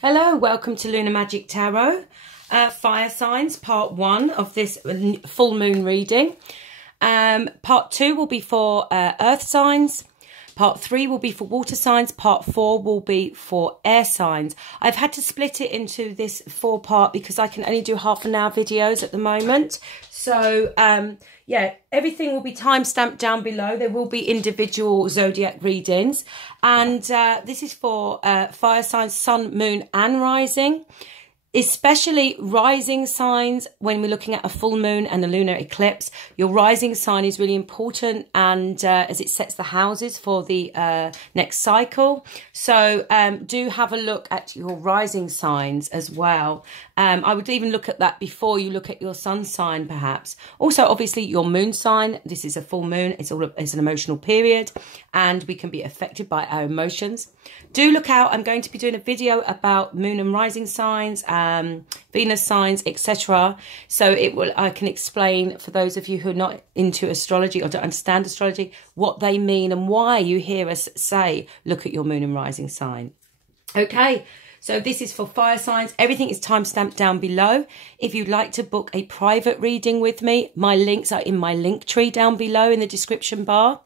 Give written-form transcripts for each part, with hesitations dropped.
Hello, welcome to Lunar Magic Tarot, Fire Signs, part 1 of this full moon reading. Part 2 will be for earth signs. Part 3 will be for water signs. Part 4 will be for air signs. I've had to split it into this 4-part because I can only do half-an-hour videos at the moment. So, yeah, everything will be time-stamped down below. There will be individual zodiac readings. And this is for fire signs, sun, moon and rising. Especially rising signs when we're looking at a full moon and a lunar eclipse. Your rising sign is really important, and as it sets the houses for the next cycle. So do have a look at your rising signs as well. I would even look at that before you look at your sun sign, perhaps. Also, obviously, your moon sign. This is a full moon. It's an emotional period, and we can be affected by our emotions. Do look out. I'm going to be doing a video about moon and rising signs, Venus signs, etc. So I can explain for those of you who are not into astrology or don't understand astrology what they mean and why you hear us say, look at your moon and rising sign. Okay. So this is for fire signs. Everything is time-stamped down below. If you'd like to book a private reading with me, my links are in my link tree down below in the description bar.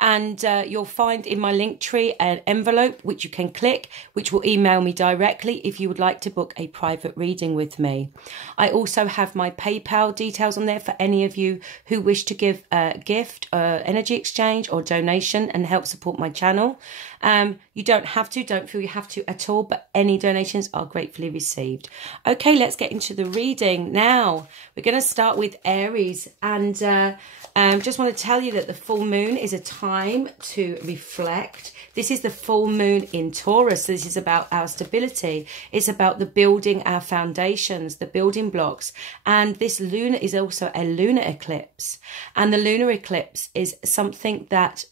And you'll find in my link tree an envelope which you can click, which will email me directly if you would like to book a private reading with me. I also have my PayPal details on there for any of you who wish to give a gift, energy exchange or donation and help support my channel. You don't have to, don't feel you have to at all, but any donations are gratefully received. Okay, let's get into the reading now. We're going to start with Aries, and just want to tell you that the full moon is a time to reflect. This is the full moon in Taurus. So this is about our stability. It's about the building our foundations, the building blocks. And this lunar is also a lunar eclipse. And the lunar eclipse is something that,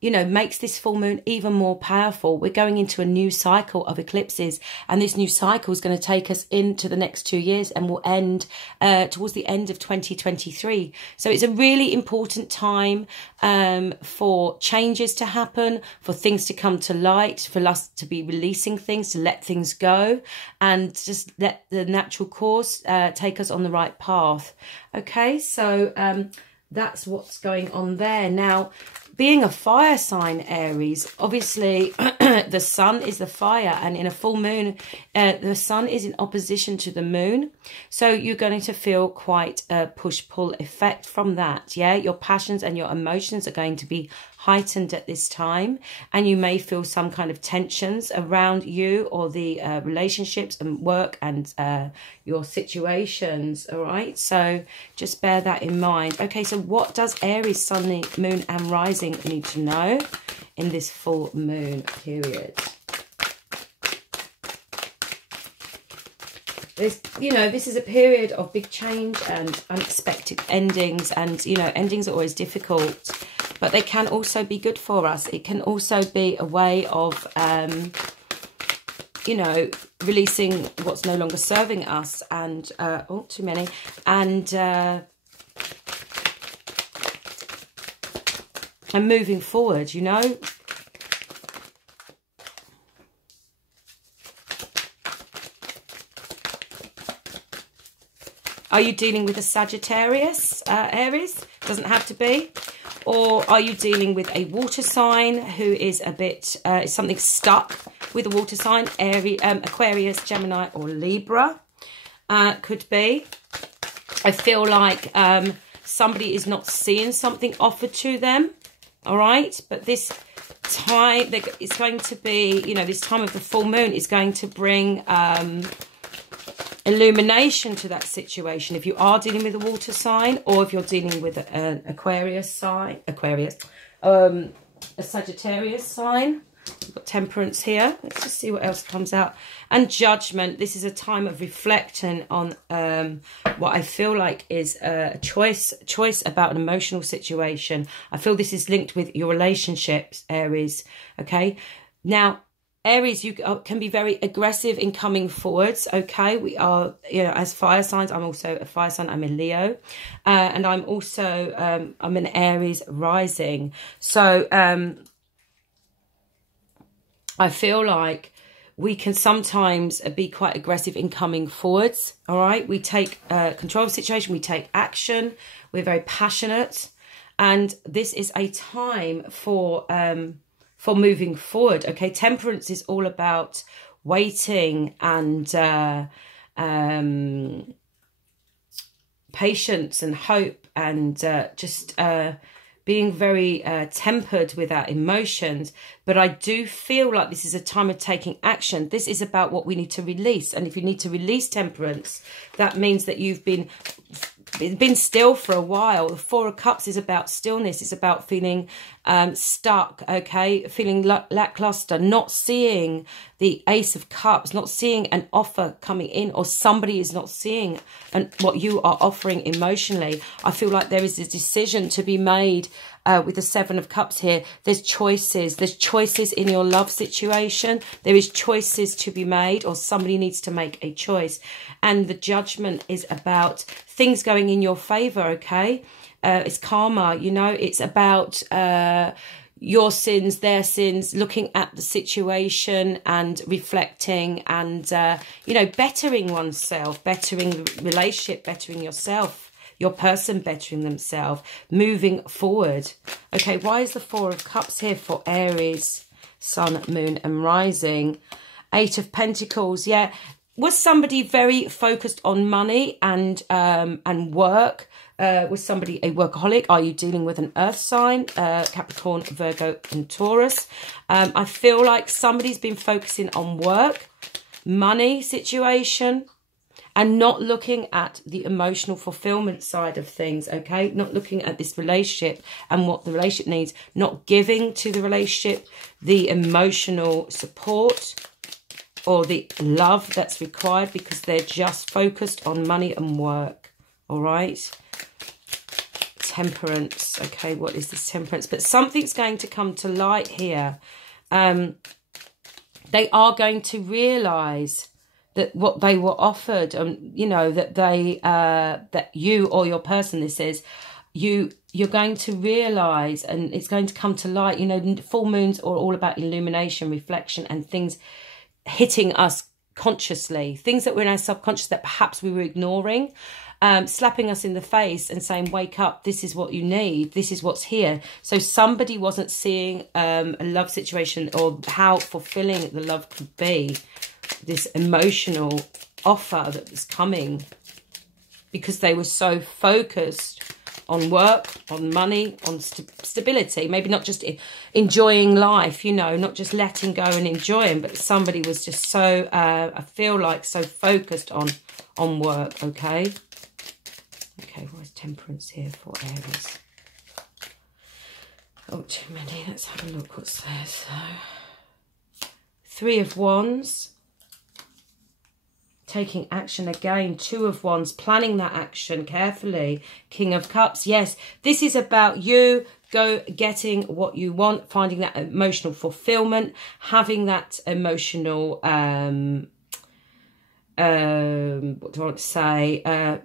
you know, makes this full moon even more powerful. We're going into a new cycle of eclipses. And this new cycle is going to take us into the next 2 years and will end towards the end of 2023. So it's a really important time for changes to happen, for things to come to light, for us to be releasing things, to let things go, and just let the natural course take us on the right path. Okay, so that's what's going on there. Now, being a fire sign, Aries, obviously the sun is the fire, and in a full moon, the sun is in opposition to the moon. So you're going to feel quite a push-pull effect from that, yeah? Your passions and your emotions are going to be heightened at this time, and you may feel some kind of tensions around you or the relationships and work and your situations, all right? So just bear that in mind. Okay, so what does Aries, sun, moon and rising need to know in this full moon period? You know, this is a period of big change and unexpected endings, and, you know, endings are always difficult, but they can also be good for us. It can also be a way of, you know, releasing what's no longer serving us, and, oh, too many, and moving forward, you know. Are you dealing with a Sagittarius, Aries? Doesn't have to be. Or are you dealing with a water sign who is a bit, something stuck with a water sign? Aquarius, Gemini or Libra could be. I feel like somebody is not seeing something offered to them. All right, but this time it's going to be, you know, this time of the full moon is going to bring illumination to that situation. If you are dealing with a water sign, or if you're dealing with an Aquarius sign, a Sagittarius sign. We've got Temperance here. Let's just see what else comes out. And Judgment. This is a time of reflecting on what I feel like is a choice about an emotional situation. I feel this is linked with your relationships, Aries. Okay. Now, Aries, you can be very aggressive in coming forwards, okay? We are, you know, as fire signs, I'm also a fire sign, I'm a Leo. And I'm also, I'm an Aries rising. So, I feel like we can sometimes be quite aggressive in coming forwards, all right? We take control of the situation, we take action, we're very passionate, and this is a time for moving forward, okay? Temperance is all about waiting and patience and hope and just being very tempered with our emotions. But I do feel like this is a time of taking action. This is about what we need to release. And if you need to release temperance, that means that you've been still for a while. The Four of Cups is about stillness. It's about feeling stuck, okay? Feeling lackluster, not seeing the Ace of Cups, not seeing an offer coming in, or somebody is not seeing what you are offering emotionally. I feel like there is a decision to be made with the Seven of Cups here. There's choices. There's choices in your love situation. There is choices to be made, or somebody needs to make a choice. And the Judgment is about things going in your favor, okay? It's karma, you know. It's about your sins, their sins, looking at the situation and reflecting and, you know, bettering oneself, bettering the relationship, bettering yourself. Your person bettering themselves, moving forward. Okay, why is the Four of Cups here for Aries, Sun, Moon and Rising? Eight of Pentacles, yeah. Was somebody very focused on money and work? Was somebody a workaholic? Are you dealing with an earth sign? Capricorn, Virgo and Taurus. I feel like somebody's been focusing on work, money situation, and not looking at the emotional fulfillment side of things, okay? Not looking at this relationship and what the relationship needs. Not giving to the relationship the emotional support or the love that's required, because they're just focused on money and work, all right? Temperance, okay, what is this Temperance? But something's going to come to light here. They are going to realise that what they were offered, you know, that they, that you or your person, this is, you're going to realise, and it's going to come to light, you know, full moons are all about illumination, reflection, and things hitting us consciously, things that were in our subconscious that perhaps we were ignoring, slapping us in the face and saying, wake up, this is what you need, this is what's here. So somebody wasn't seeing a love situation or how fulfilling the love could be, this emotional offer that was coming, because they were so focused on work, on money, on stability, maybe not just enjoying life, you know, not just letting go and enjoying, but somebody was just so, I feel like, so focused on work, okay? Okay, why is Temperance here for Aries? Oh, too many. Let's have a look what's there. So, Three of Wands. Taking action again. Two of Wands. Planning that action carefully. King of Cups. Yes, this is about you getting what you want, finding that emotional fulfillment, having that emotional, what do I want to say,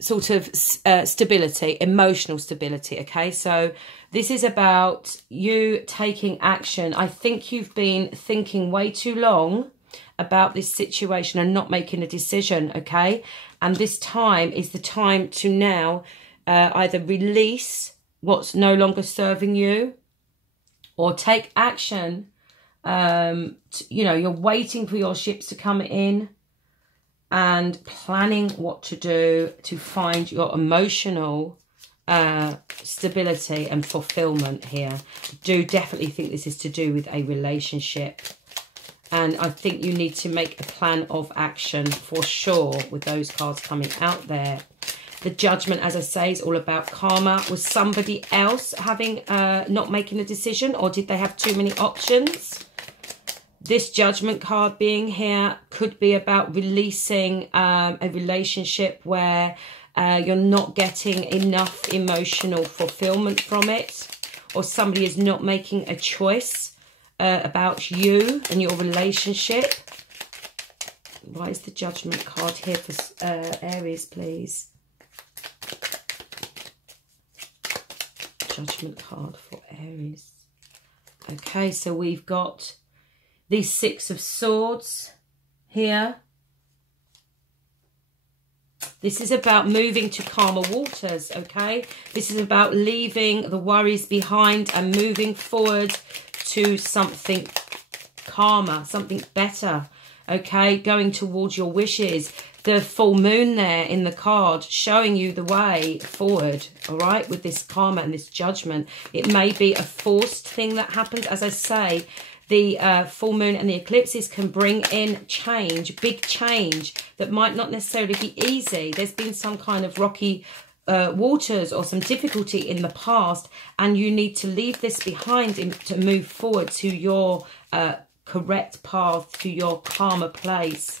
sort of stability, emotional stability, okay? So this is about you taking action. I think you've been thinking way too long about this situation and not making a decision, okay? And this time is the time to now either release what's no longer serving you or take action. You know, you're waiting for your ships to come in and planning what to do to find your emotional stability and fulfillment here. I do definitely think this is to do with a relationship. And I think you need to make a plan of action for sure with those cards coming out there. The Judgment, as I say, is all about karma. Was somebody else having not making a decision, or did they have too many options? This Judgment card being here could be about releasing a relationship where you're not getting enough emotional fulfillment from it, or somebody is not making a choice about you and your relationship. Why is the Judgment card here for Aries, please? Judgment card for Aries. Okay, so we've got the Six of Swords here. This is about moving to calmer waters, okay? This is about leaving the worries behind and moving forward to something calmer, something better, okay? Going towards your wishes. The full moon there in the card showing you the way forward, all right, with this karma and this judgment. It may be a forced thing that happens. As I say, the full moon and the eclipses can bring in change, big change that might not necessarily be easy. There's been some kind of rocky waters or some difficulty in the past, and you need to leave this behind to move forward to your correct path, to your calmer place,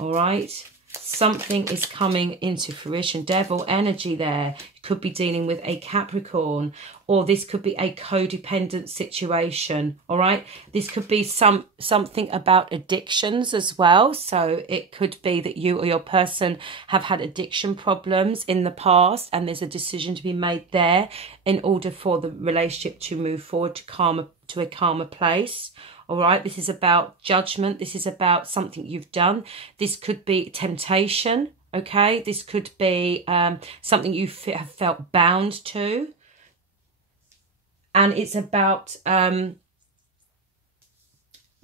all right? Something is coming into fruition. Devil energy there. You could be dealing with a Capricorn, or this could be a codependent situation, all right? This could be something about addictions as well. So it could be that you or your person have had addiction problems in the past, and there's a decision to be made there in order for the relationship to move forward to a calmer place. All right, this is about judgment. This is about something you've done. This could be temptation, okay? This could be something you have felt bound to. And it's about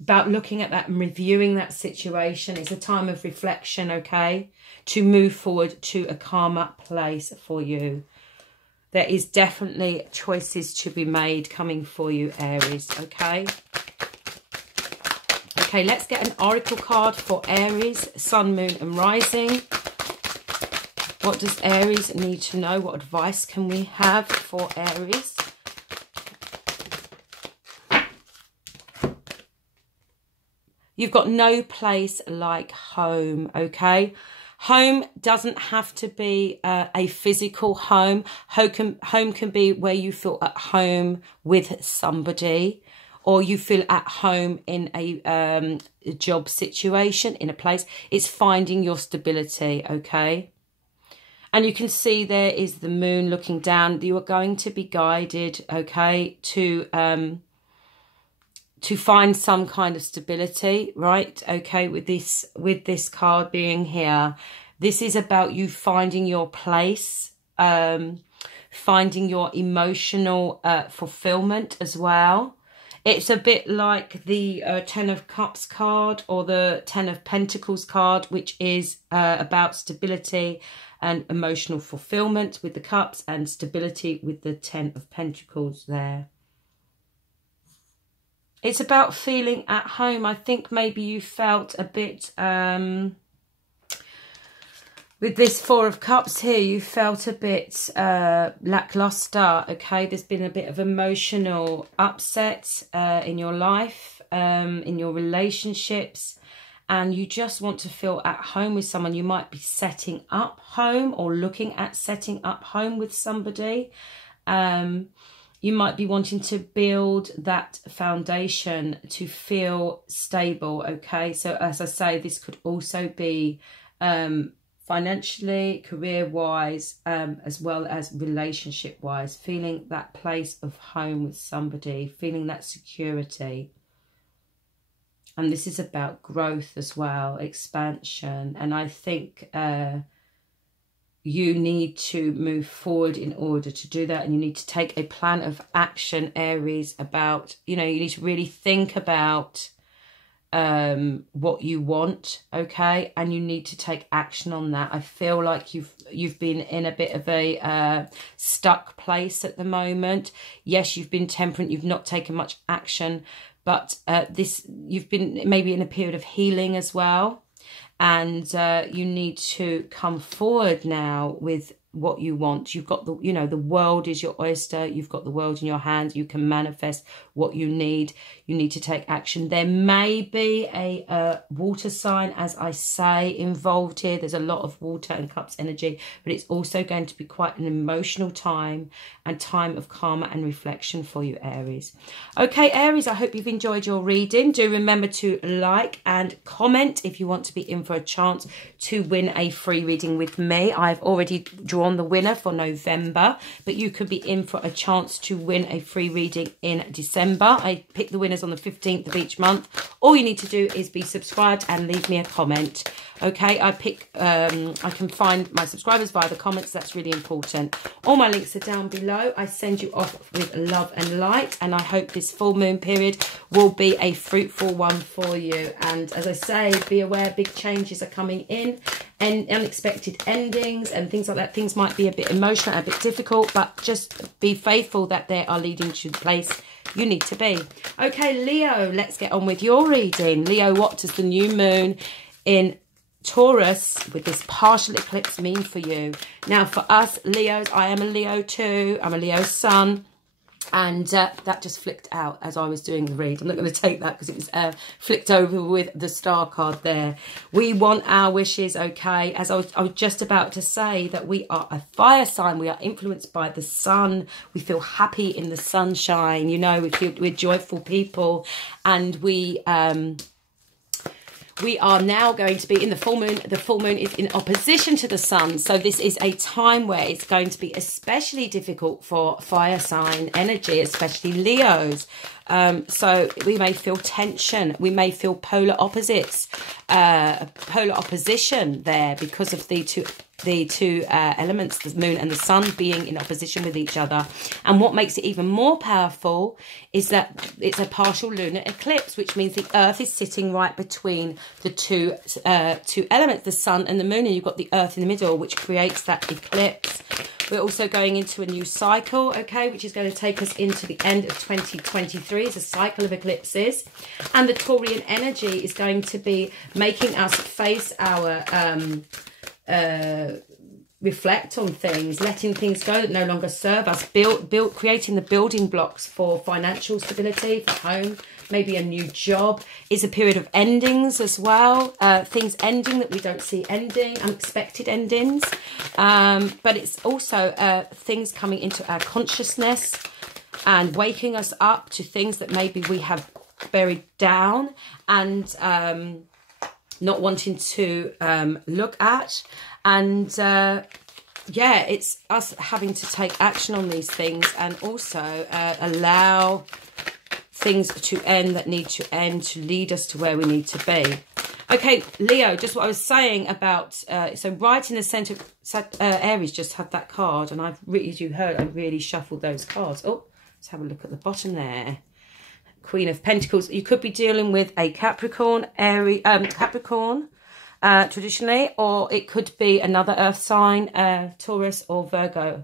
looking at that and reviewing that situation. It's a time of reflection, okay? To move forward to a calmer place for you. There is definitely choices to be made coming for you, Aries, okay? Okay, let's get an oracle card for Aries, Sun, Moon and Rising. What does Aries need to know? What advice can we have for Aries? You've got no place like home, okay? Home doesn't have to be a physical home. Home can be where you feel at home with somebody, or you feel at home in a job situation, in a place. It's finding your stability, okay? And you can see there is the moon looking down. You are going to be guided, okay, to find some kind of stability, right? Okay, with this card being here. This is about you finding your place, finding your emotional fulfillment as well. It's a bit like the Ten of Cups card or the Ten of Pentacles card, which is about stability and emotional fulfillment with the cups, and stability with the Ten of Pentacles there. It's about feeling at home. I think maybe you felt a bit... with this Four of Cups here, you felt a bit lackluster, okay? There's been a bit of emotional upset in your life, in your relationships, and you just want to feel at home with someone. You might be setting up home or looking at setting up home with somebody. You might be wanting to build that foundation to feel stable, okay? So as I say, this could also be... financially, career-wise, as well as relationship-wise, feeling that place of home with somebody, feeling that security. And this is about growth as well, expansion. And I think you need to move forward in order to do that. And you need to take a plan of action, Aries, about, you know, you need to really think about what you want, okay? And you need to take action on that. I feel like you've been in a bit of a stuck place at the moment. Yes, you've been temperate, you've not taken much action, but you've been maybe in a period of healing as well, and you need to come forward now with what you want. You've got the, you know, the world is your oyster. You've got the world in your hand. You can manifest what you need. You need to take action. There may be a water sign, as I say, involved here. There's a lot of water and cups energy, but it's also going to be quite an emotional time and time of karma and reflection for you, Aries. Okay, Aries, I hope you've enjoyed your reading. Do remember to like and comment if you want to be in for a chance to win a free reading with me. I've already drawn drawn the winner for November, but you could be in for a chance to win a free reading in December. I pick the winners on the 15th of each month. All you need to do is be subscribed and leave me a comment. Okay, I can find my subscribers via the comments. That's really important. All my links are down below. I send you off with love and light, and I hope this full moon period will be a fruitful one for you. And as I say, be aware big changes are coming in and unexpected endings and things like that. Things might be a bit emotional, a bit difficult, but just be faithful that they are leading to the place you need to be. Okay, Leo, let's get on with your reading. Leo, what does the new moon in Taurus with this partial eclipse mean for you? Now, for us Leos, I am a Leo too. I'm a Leo sun. And that just flicked out as I was doing the read. I'm not going to take that because it was flicked over with the star card there. We want our wishes, okay? As I was just about to say, that we are a fire sign. We are influenced by the sun. We feel happy in the sunshine. You know, we're joyful people. And we are now going to be in the full moon. The full moon is in opposition to the sun. So this is a time where it's going to be especially difficult for fire sign energy, especially Leos. So we may feel tension. We may feel polar opposites, polar opposition there because of the two elements, the moon and the sun, being in opposition with each other. And what makes it even more powerful is that it's a partial lunar eclipse, which means the earth is sitting right between the two elements, the sun and the moon, and you've got the earth in the middle, which creates that eclipse. We're also going into a new cycle, okay, which is going to take us into the end of 2023. It's a cycle of eclipses. And the Taurian energy is going to be making us face our reflect on things, letting things go that no longer serve us, creating the building blocks for financial stability, for home, maybe a new job. It's a period of endings as well, things ending that we don't see ending, unexpected endings, but it's also things coming into our consciousness and waking us up to things that maybe we have buried down and not wanting to look at. And yeah, it's us having to take action on these things and also allow things to end that need to end to lead us to where we need to be. Okay, Leo, just what I was saying about, so right in the centre, Aries just had that card, and I've really, as you heard, I really shuffled those cards. Oh, let's have a look at the bottom there. Queen of Pentacles. You could be dealing with a Capricorn, Capricorn, traditionally, or it could be another earth sign, Taurus or Virgo.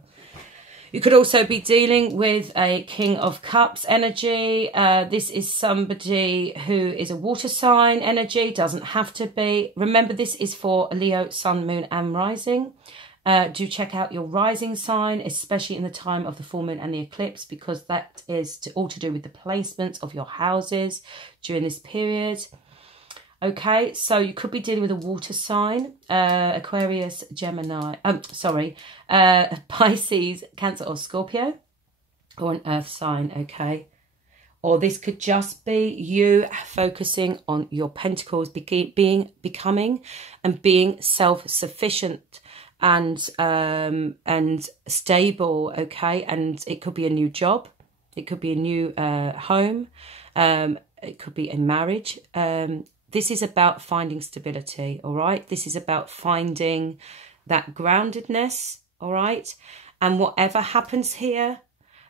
You could also be dealing with a King of Cups energy. This is somebody who is a water sign energy, doesn't have to be. Remember, this is for Leo, Sun, Moon and Rising. Do check out your rising sign, especially in the time of the full moon and the eclipse, because that is all to do with the placements of your houses during this period. Okay, so you could be dealing with a water sign, Aquarius, Gemini, Pisces, Cancer or Scorpio, or an earth sign, okay? Or this could just be you focusing on your pentacles, becoming and being self-sufficient and stable, okay? And it could be a new job, it could be a new home, it could be a marriage. This is about finding stability, all right? This is about finding that groundedness, all right? And whatever happens here,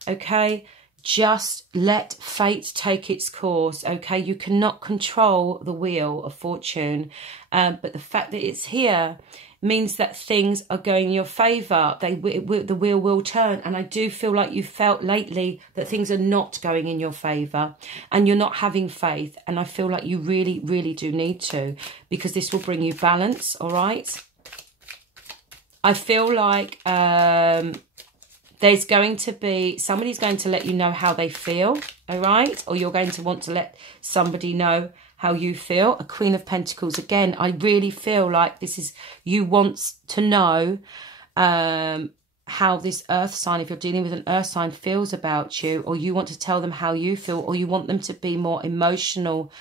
okay, just let fate take its course, okay? You cannot control the wheel of fortune, but the fact that it's here means that things are going in your favour. The wheel will turn. And I do feel like you felt lately that things are not going in your favour and you're not having faith. And I feel like you really, really do need to, because this will bring you balance, all right? I feel like there's going to be, somebody's going to let you know how they feel, all right? Or you're going to want to let somebody know how you feel. A Queen of Pentacles. Again, I really feel like this is, you want to know how this earth sign, if you're dealing with an earth sign, feels about you, or you want to tell them how you feel, or you want them to be more emotional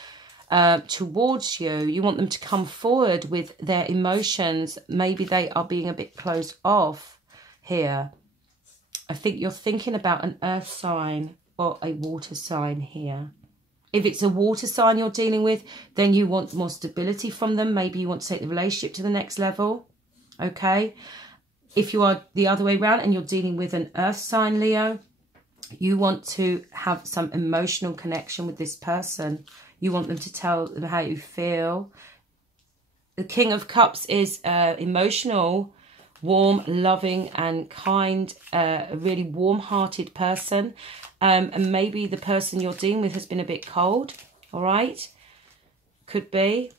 towards you. You want them to come forward with their emotions. Maybe they are being a bit closed off. here. I think you're thinking about an earth sign or a water sign here. If it's a water sign you're dealing with, then you want more stability from them. Maybe you want to take the relationship to the next level. Okay. If you are the other way around and you're dealing with an earth sign, Leo, you want to have some emotional connection with this person. You want them to tell them how you feel. The King of Cups is emotional, warm, loving and kind, a really warm-hearted person. And maybe the person you're dealing with has been a bit cold, all right? Could be.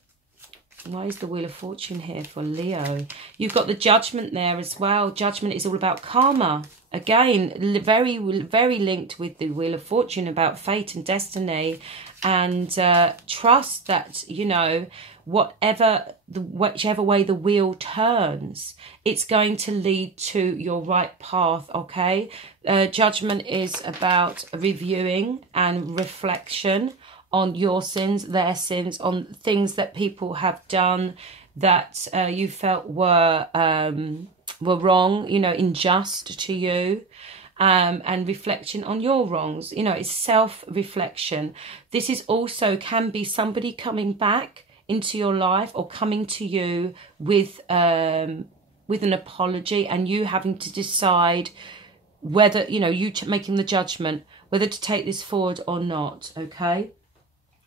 Why is the Wheel of Fortune here for Leo? You've got the Judgment there as well. Judgment is all about karma. Again, very, very linked with the Wheel of Fortune, about fate and destiny. And trust that, you know, whichever way the wheel turns, it's going to lead to your right path, okay? Judgment is about reviewing and reflection on your sins, their sins, on things that people have done that you felt were wrong, you know, unjust to you. And reflection on your wrongs. You know, it's self-reflection. This is also can be somebody coming back into your life or coming to you with an apology, and you having to decide whether, you know, you making the judgment whether to take this forward or not, okay?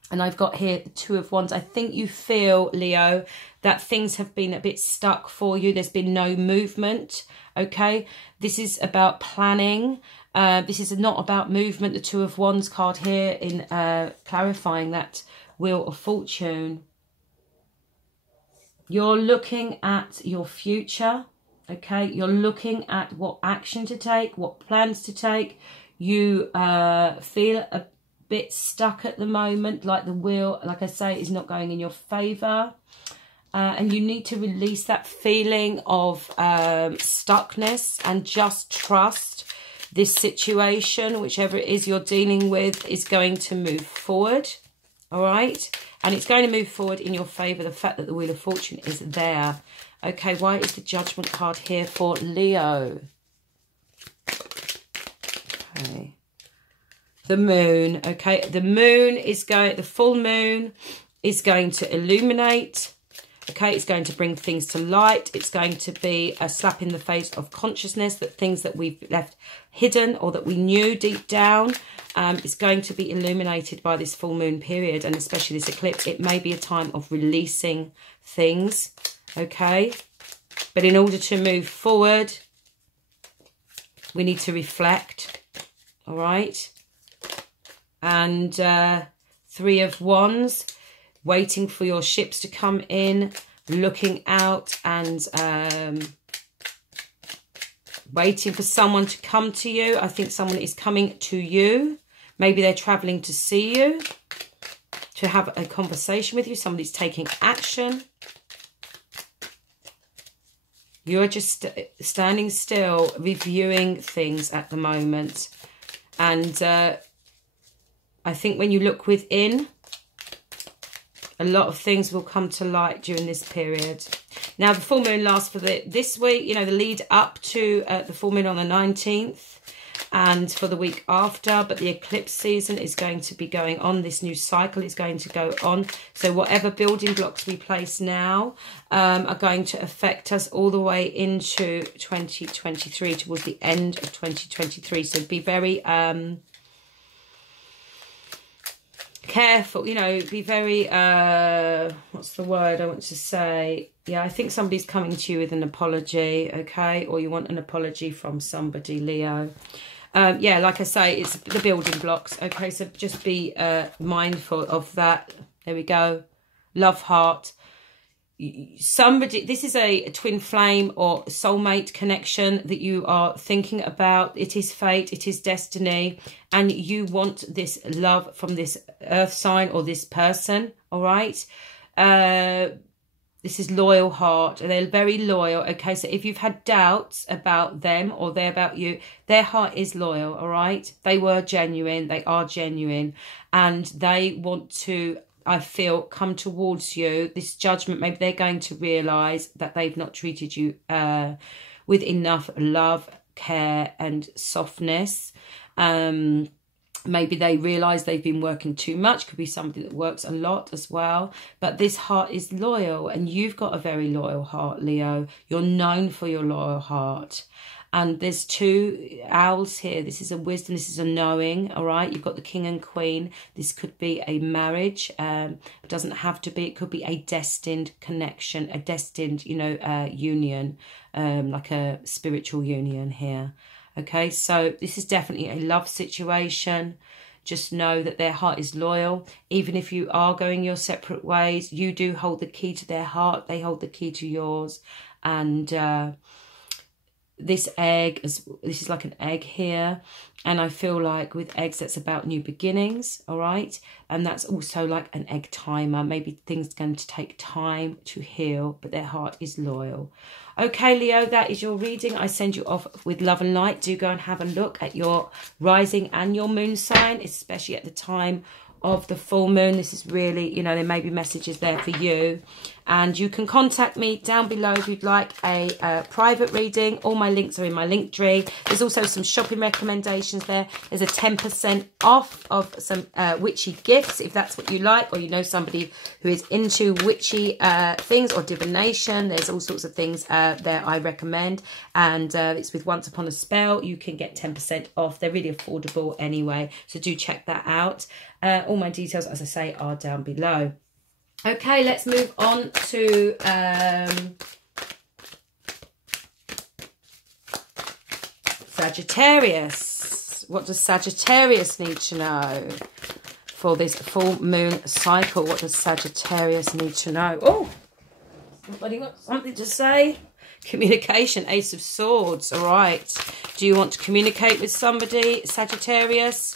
And I've got here the Two of Wands. I think you feel, Leo, that things have been a bit stuck for you. There's been no movement, okay? This is about planning. This is not about movement. The Two of Wands card here in clarifying that Wheel of Fortune. You're looking at your future, okay? You're looking at what action to take, what plans to take. You feel a bit stuck at the moment, like the wheel, like I say, is not going in your favour. And you need to release that feeling of stuckness and just trust this situation, whichever it is you're dealing with, is going to move forward. All right? And it's going to move forward in your favour, the fact that the Wheel of Fortune is there. Okay, why is the Judgment card here for Leo? Okay. The Moon, okay? The Moon is going, the full moon is going to illuminate. Okay, it's going to bring things to light. It's going to be a slap in the face of consciousness, that things that we've left hidden or that we knew deep down is going to be illuminated by this full moon period, and especially this eclipse. It may be a time of releasing things, okay? But in order to move forward, we need to reflect, all right? And Three of Wands, waiting for your ships to come in, looking out and waiting for someone to come to you. I think someone is coming to you. Maybe they're traveling to see you, to have a conversation with you. Somebody's taking action. You're just standing still, reviewing things at the moment. And I think when you look within, a lot of things will come to light during this period. Now, the full moon lasts for this week, you know, the lead up to the full moon on the 19th and for the week after. But the eclipse season is going to be going on. This new cycle is going to go on. So whatever building blocks we place now are going to affect us all the way into 2023, towards the end of 2023. So be very careful, you know, be very, what's the word I want to say? Yeah, I think somebody's coming to you with an apology, okay? Or you want an apology from somebody, Leo. Yeah, like I say, it's the building blocks, okay? So just be mindful of that. There we go. Love heart. Somebody, this is a twin flame or soulmate connection that you are thinking about. It is fate, it is destiny, and you want this love from this earth sign or this person, all right? This is loyal heart. They're very loyal, okay? So if you've had doubts about them or they're about you, their heart is loyal, all right? They were genuine, they are genuine, and they want to, I feel, come towards you. This judgment, maybe they're going to realise that they've not treated you with enough love, care and softness. Maybe they realise they've been working too much. Could be somebody that works a lot as well. But this heart is loyal, and you've got a very loyal heart, Leo. You're known for your loyal heart. And there's two owls here. This is a wisdom. This is a knowing. All right. You've got the king and queen. This could be a marriage. It doesn't have to be. It could be a destined connection, a destined, you know, union, like a spiritual union here. Okay, so this is definitely a love situation. Just know that their heart is loyal. Even if you are going your separate ways, you do hold the key to their heart. They hold the key to yours. And this egg, this is like an egg here. And I feel like with eggs, that's about new beginnings, all right? And that's also like an egg timer. Maybe things are going to take time to heal, but their heart is loyal. Okay, Leo, that is your reading. I send you off with love and light. Do go and have a look at your rising and your moon sign, especially at the time of the full moon. This is really, you know, there may be messages there for you. And you can contact me down below if you'd like a private reading. All my links are in my link tree. There's also some shopping recommendations there. There's a 10% off of some witchy gifts, if that's what you like, or you know somebody who is into witchy things or divination. There's all sorts of things there I recommend. And it's with Once Upon a Spell. You can get 10% off. They're really affordable anyway. So do check that out. All my details, as I say, are down below. Okay, let's move on to Sagittarius. What does Sagittarius need to know for this full moon cycle? What does Sagittarius need to know? Oh, somebody got something to say? Communication, Ace of Swords. All right. Do you want to communicate with somebody, Sagittarius?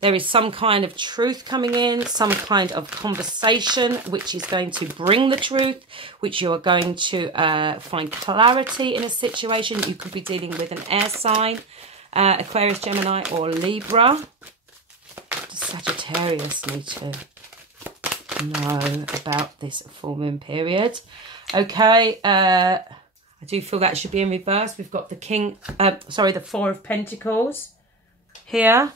There is some kind of truth coming in, some kind of conversation which is going to bring the truth, which you are going to find clarity in a situation. You could be dealing with an air sign, Aquarius, Gemini or Libra. What does Sagittarius need to know about this full moon period? Okay, I do feel that should be in reverse. We've got the Four of Pentacles here.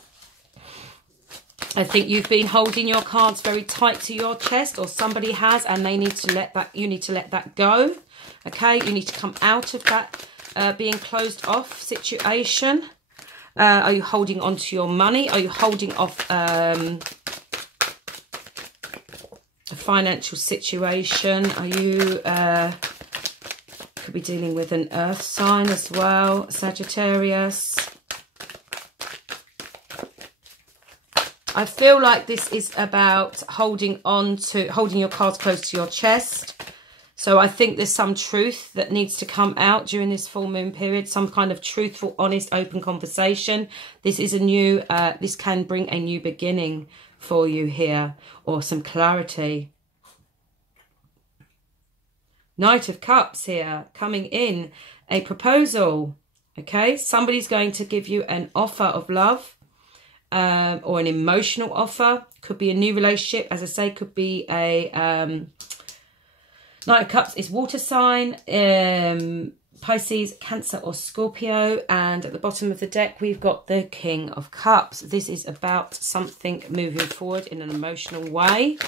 I think you've been holding your cards very tight to your chest, or somebody has, and they need to let that, you need to let that go. Okay, you need to come out of that being closed off situation. Are you holding on to your money? Are you holding off a financial situation? Are you could be dealing with an earth sign as well, Sagittarius? I feel like this is about holding your cards close to your chest. So I think there's some truth that needs to come out during this full moon period. Some kind of truthful, honest, open conversation. This is a new, this can bring a new beginning for you here, or some clarity. Knight of Cups here, coming in, a proposal. Okay, somebody's going to give you an offer of love. Or an emotional offer. Could be a new relationship. As I say, could be a Knight of Cups is water sign, Pisces, Cancer or Scorpio. And at the bottom of the deck, we've got the King of Cups. This is about something moving forward in an emotional way.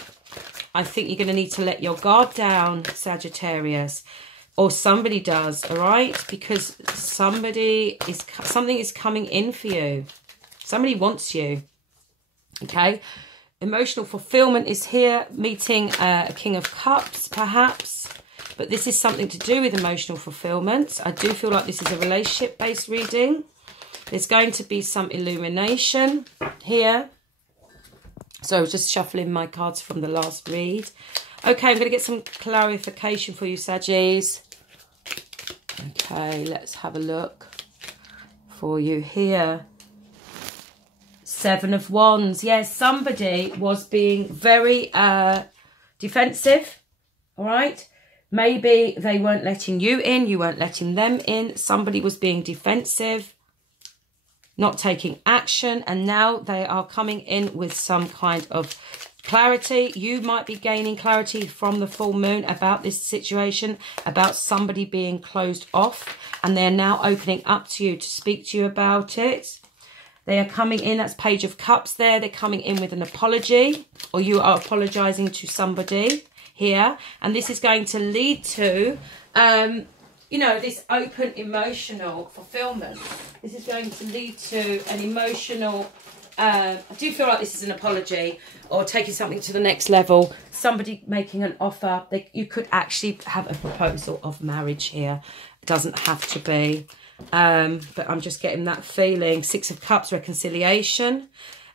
I think you're going to need to let your guard down, Sagittarius. Or somebody does, all right? Because something is coming in for you. Somebody wants you, okay? Emotional fulfillment is here, meeting a King of Cups, perhaps. But this is something to do with emotional fulfillment. I do feel like this is a relationship-based reading. There's going to be some illumination here. So just shuffling my cards from the last read. Okay, I'm going to get some clarification for you, Saggies. Okay, let's have a look for you here. Seven of Wands. Yes, somebody was being very defensive, all right? Maybe they weren't letting you in, you weren't letting them in. Somebody was being defensive, not taking action, and now they are coming in with some kind of Clarity, you might be gaining clarity from the full moon about this situation, about somebody being closed off, and they're now opening up to you to speak to you about it. They are coming in, that's Page of Cups there, they're coming in with an apology, or you are apologising to somebody here, and this is going to lead to, you know, this open emotional fulfillment. This is going to lead to an emotional, I do feel like this is an apology or taking something to the next level. Somebody making an offer. You could actually have a proposal of marriage here. It doesn't have to be. But I'm just getting that feeling. Six of Cups, reconciliation.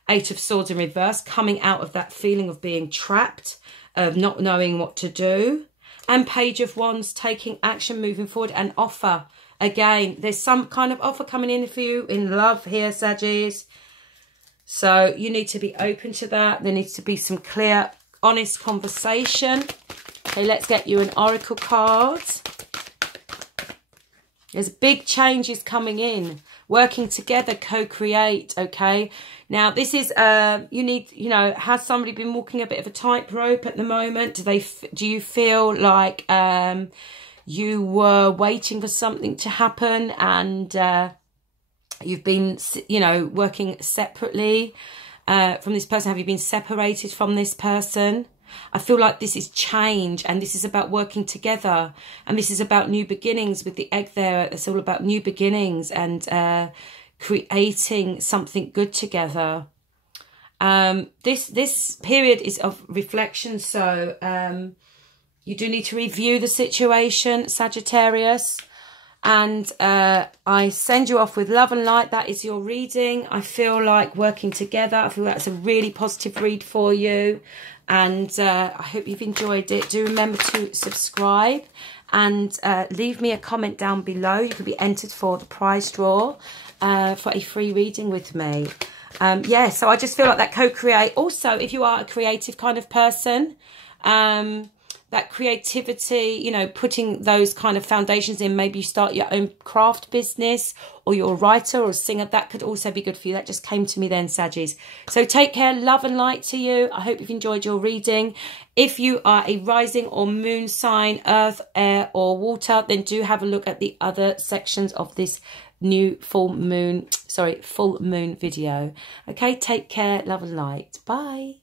Eight of Swords in reverse, coming out of that feeling of being trapped, of not knowing what to do. And Page of Wands, taking action, moving forward, and offer. Again, there's some kind of offer coming in for you in love here, Saggies. So you need to be open to that. There needs to be some clear, honest conversation. Okay, let's get you an oracle card. There's big changes coming in. Working together, co-create, okay? Now, this is, you know, has somebody been walking a bit of a tightrope at the moment? Do you feel like you were waiting for something to happen and you've been, you know, working separately from this person? Have you been separated from this person? I feel like this is change, and this is about working together, and this is about new beginnings with the egg there. It's all about new beginnings and creating something good together. This period is of reflection, so you do need to review the situation, Sagittarius. And I send you off with love and light. That is your reading. I feel like working together. I feel that's a really positive read for you. And I hope you've enjoyed it. Do remember to subscribe and leave me a comment down below. You can be entered for the prize draw for a free reading with me. Yeah, so I just feel like that co-create. Also, if you are a creative kind of person, that creativity, you know, putting those kind of foundations in, maybe you start your own craft business, or you're a writer or a singer, that could also be good for you. That just came to me then, Saggies. So take care, love and light to you. I hope you've enjoyed your reading. If you are a rising or moon sign, earth, air or water, then do have a look at the other sections of this new full moon video. Okay, take care, love and light. Bye.